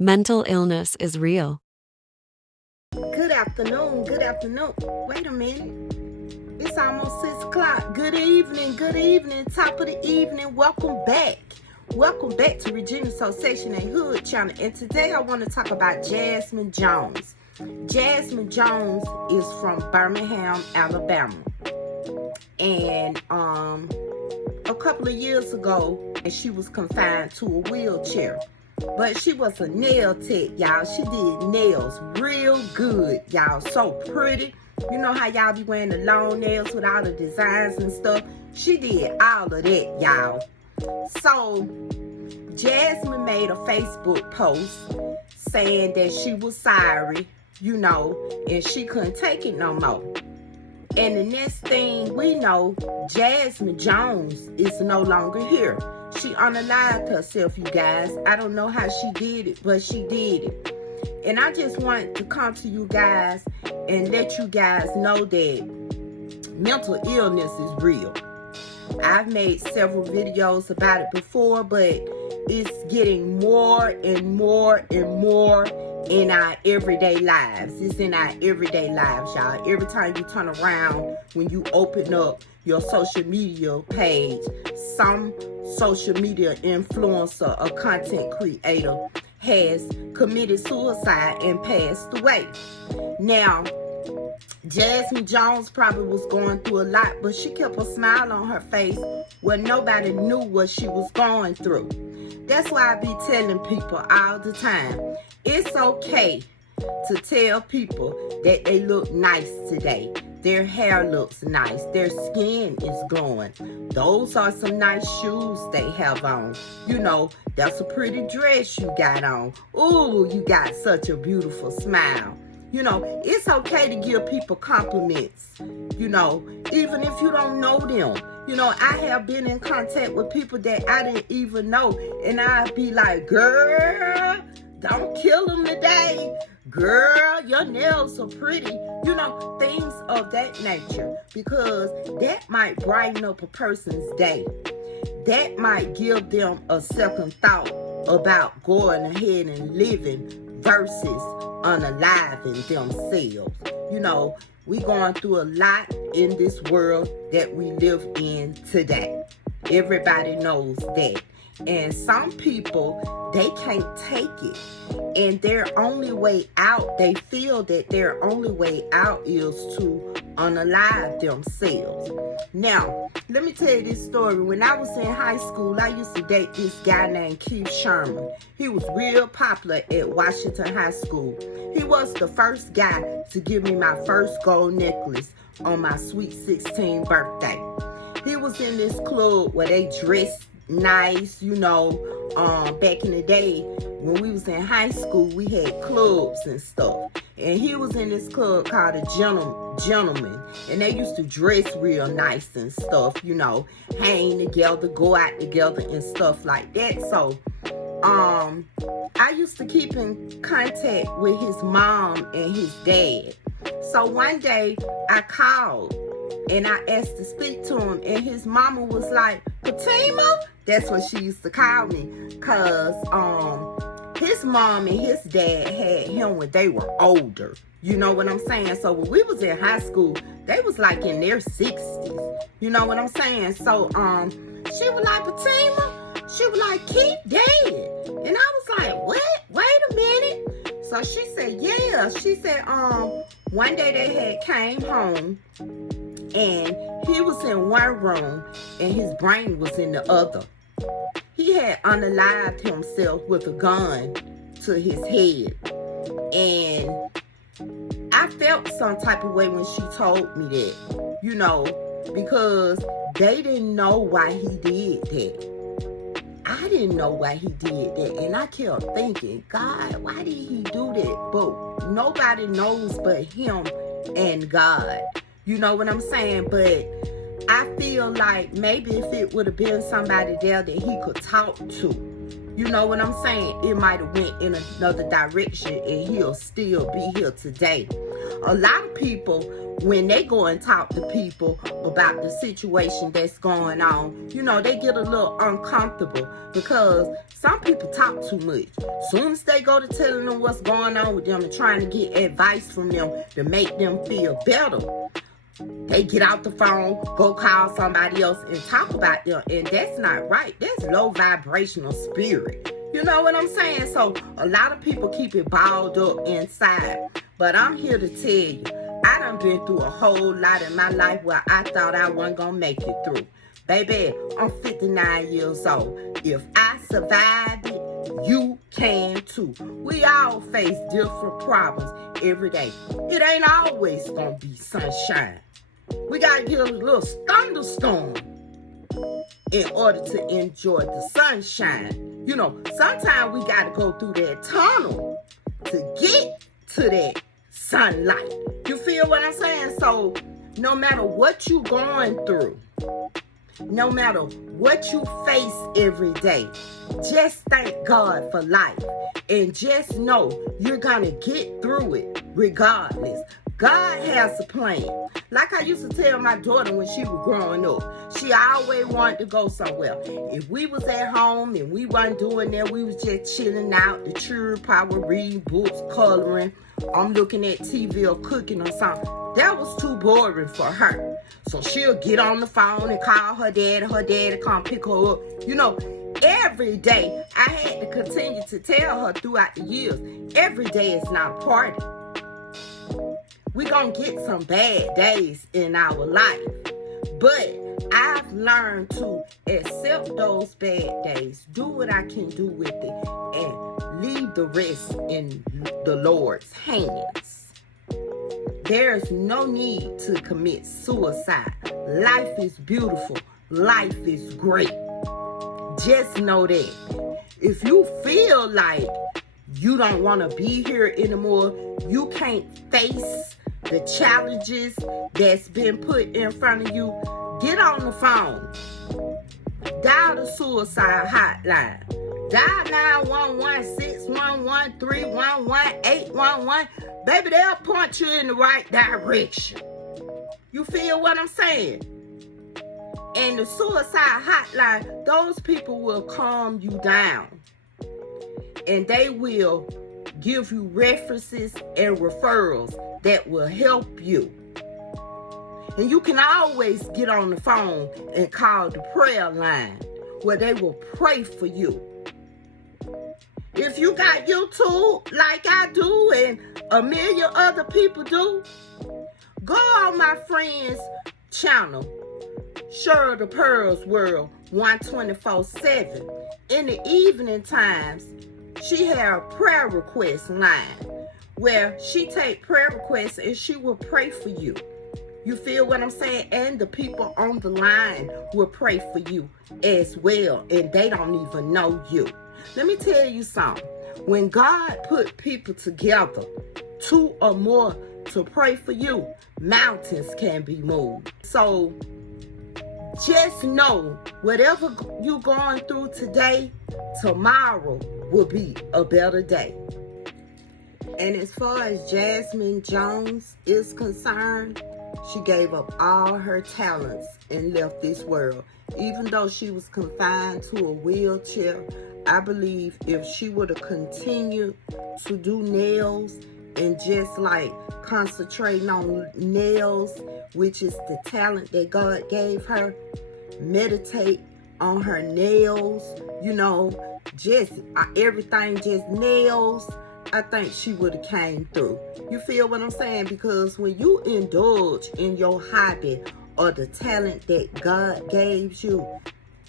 Mental illness is real. Good afternoon. Good afternoon. Wait a minute. It's almost 6 o'clock. Good evening. Good evening. Top of the evening. Welcome back. Welcome back to Regina Association and Hood Channel. And today I want to talk about Jasmine Jones. Jasmine Jones is from Birmingham, Alabama. And a couple of years ago, she was confined to a wheelchair. But she was a nail tech, y'all. She did nails real good, y'all. So pretty. You know how y'all be wearing the long nails with all the designs and stuff? She did all of that, y'all. So, Jasmine made a Facebook post saying that she was sorry, and she couldn't take it no more. And the next thing we know, Jasmine Jones is no longer here. She unalived herself, you guys. I don't know how she did it, but she did it. And I just want to come to you guys and let you guys know that mental illness is real. I've made several videos about it before, but it's getting more and more and more in our everyday lives. It's in our everyday lives, y'all. Every time you turn around, when you open up your social media page, some social media influencer or content creator has committed suicide and passed away. Now, Jasmine Jones probably was going through a lot, but she kept a smile on her face when nobody knew what she was going through. That's why I be telling people all the time, it's okay to tell people that they look nice today. Their hair looks nice. Their skin is glowing. Those are some nice shoes they have on. That's a pretty dress you got on. Ooh, you got such a beautiful smile. It's okay to give people compliments, even if you don't know them. I have been in contact with people that I didn't even know, and I'd be like, girl, don't kill them today. Girl, your nails are pretty. Things of that nature, because that might brighten up a person's day. That might give them a second thought about going ahead and living versus unaliving themselves. We going through a lot in this world that we live in today. Everybody knows that. And some people, they can't take it. And their only way out, they feel that their only way out is to unalive themselves. Now, let me tell you this story. When I was in high school, I used to date this guy named Keith Sherman. He was real popular at Washington High School. He was the first guy to give me my first gold necklace on my sweet 16th birthday. He was in this club where they dressed nice, back in the day when we was in high school, we had clubs and stuff. And he was in this club called a Gentleman. And they used to dress real nice and stuff, hang together, go out together and stuff like that. So, I used to keep in contact with his mom and his dad. So one day I called and I asked to speak to him, and his mama was like, Fatima? That's what she used to call me, because his mom and his dad had him when they were older. You know what I'm saying? So when we was in high school, they was like in their 60s. You know what I'm saying? So she was like, Fatima? She was like, Keith dead. And I was like, what? Wait a minute. So she said, yeah. She said, one day they had came home, and he was in one room and his brain was in the other. He had unalived himself with a gun to his head. And I felt some type of way when she told me that, because they didn't know why he did that. I didn't know why he did that. And I kept thinking, God, why did he do that? But nobody knows but him and God. You know what I'm saying? But I feel like maybe if it would have been somebody there that he could talk to, You know what I'm saying? It might have went in another direction and he'll still be here today. A lot of people, when they go and talk to people about the situation that's going on, you know, they get a little uncomfortable because some people talk too much. Soon as they go to telling them what's going on with them and trying to get advice from them to make them feel better, they get out the phone, go call somebody else and talk about them. And that's not right. That's low vibrational spirit. You know what I'm saying? So a lot of people keep it balled up inside. But I'm here to tell you, I done been through a whole lot in my life where I thought I wasn't going to make it through. Baby, I'm 59 years old. If I survived it, you can too. We all face different problems every day. It ain't always going to be sunshine. We got to get a little thunderstorm in order to enjoy the sunshine. You know, sometimes we got to go through that tunnel to get to that sunlight. You feel what I'm saying? So no matter what you going through, no matter what you face every day, just thank God for life. And just know you're going to get through it regardless. God has a plan. Like I used to tell my daughter when she was growing up, she always wanted to go somewhere. If we was at home and we wasn't doing that, we was just chilling out, the children probably reading books, coloring, I'm looking at TV or cooking or something. That was too boring for her. So she'll get on the phone and call her daddy come pick her up. You know, every day I had to continue to tell her throughout the years, every day is not a party. We're going to get some bad days in our life. But I've learned to accept those bad days, do what I can do with it, and leave the rest in the Lord's hands. There's no need to commit suicide. Life is beautiful. Life is great. Just know that. If you feel like you don't want to be here anymore, you can't face the challenges that's been put in front of you, get on the phone. Dial the suicide hotline. Dial 911-611-311-811. Baby, they'll point you in the right direction. You feel what I'm saying? And the suicide hotline, those people will calm you down. And they will give you references and referrals that will help you. And you can always get on the phone and call the prayer line where they will pray for you. If you got YouTube like I do and a million other people do, go on my friend's channel, Cheryl the Pearls World 124/7. In the evening times, she had a prayer request line where she take prayer requests and she will pray for you. You feel what I'm saying? And the people on the line will pray for you as well, and they don't even know you. Let me tell you something. When God put people together, 2 or more, to pray for you, mountains can be moved. So just know, whatever you're going through today, tomorrow will be a better day. And as far as Jasmine Jones is concerned, she gave up all her talents and left this world. Even though she was confined to a wheelchair, I believe if she would have continued to do nails and just like concentrating on nails, which is the talent that God gave her, meditate on her nails, you know, just everything, just nails, I think she would have came through. You feel what I'm saying? Because when you indulge in your hobby or the talent that God gave you,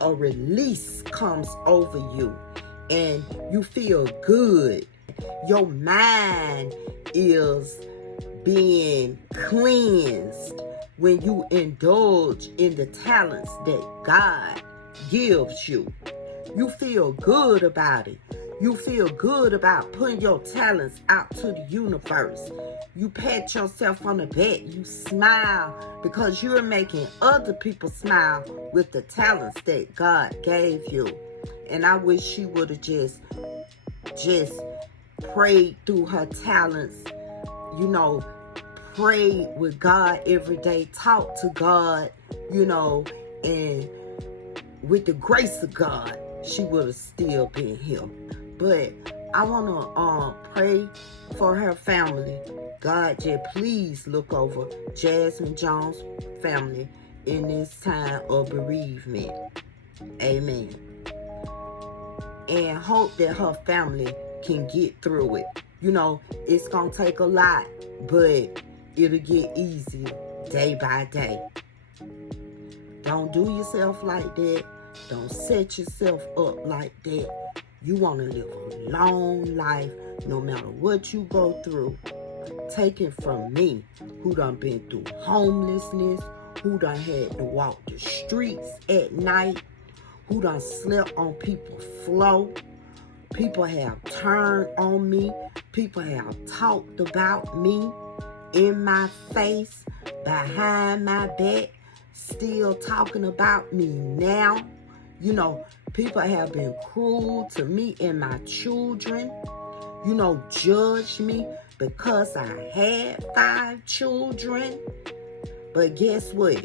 a release comes over you and you feel good. Your mind is being cleansed when you indulge in the talents that God gives you. You feel good about it. You feel good about putting your talents out to the universe. You pat yourself on the back. You smile because you're making other people smile with the talents that God gave you. And I wish she would have just prayed through her talents, you know, prayed with God every day, talk to God, you know, and with the grace of God, she would have still been here. But I want to pray for her family. God, just please look over Jasmine Jones' family in this time of bereavement. Amen. And hope that her family can get through it. You know, it's going to take a lot, but it'll get easier day by day. Don't do yourself like that. Don't set yourself up like that. You want to live a long life no matter what you go through. Take it from me, who done been through homelessness, who done had to walk the streets at night, who done slept on people's floor. People have turned on me. People have talked about me in my face, behind my back, still talking about me now. You know, people have been cruel to me and my children. You know, judge me because I had 5 children. But guess what?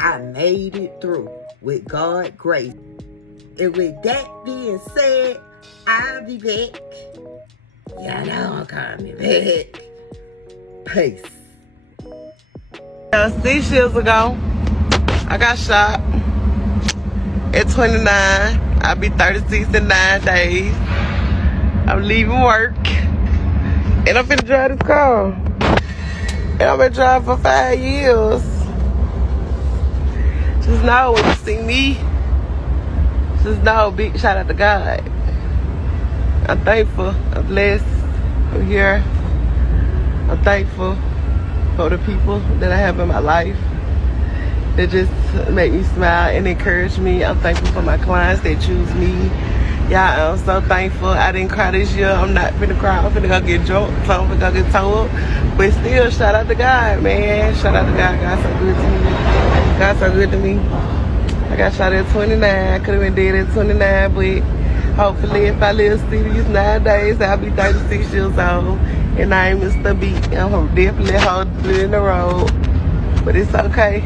I made it through with God's grace. And with that being said, I'll be back. Y'all know I'm coming back. Peace. 6 years ago, I got shot at 29. I'll be 36 in 9 days. I'm leaving work, and I'm finna drive this car. And I've been driving for 5 years. Just know when you see me, just know, big shout out to God. I'm thankful, I'm blessed, I'm here. I'm thankful for the people that I have in my life that just make me smile and encourage me. I'm thankful for my clients that choose me. Yeah, I'm so thankful. I didn't cry this year. I'm not finna cry. I'm finna go get drunk, so I'm finna go get towed. But still, shout out to God, man. Shout out to God. God's so good to me. God's so good to me. I got shot at 29. I could have been dead at 29, but hopefully if I live to see these 9 days, I'll be 36 years old. And I ain't Mr. B. I'm definitely holding it in the road. But it's okay.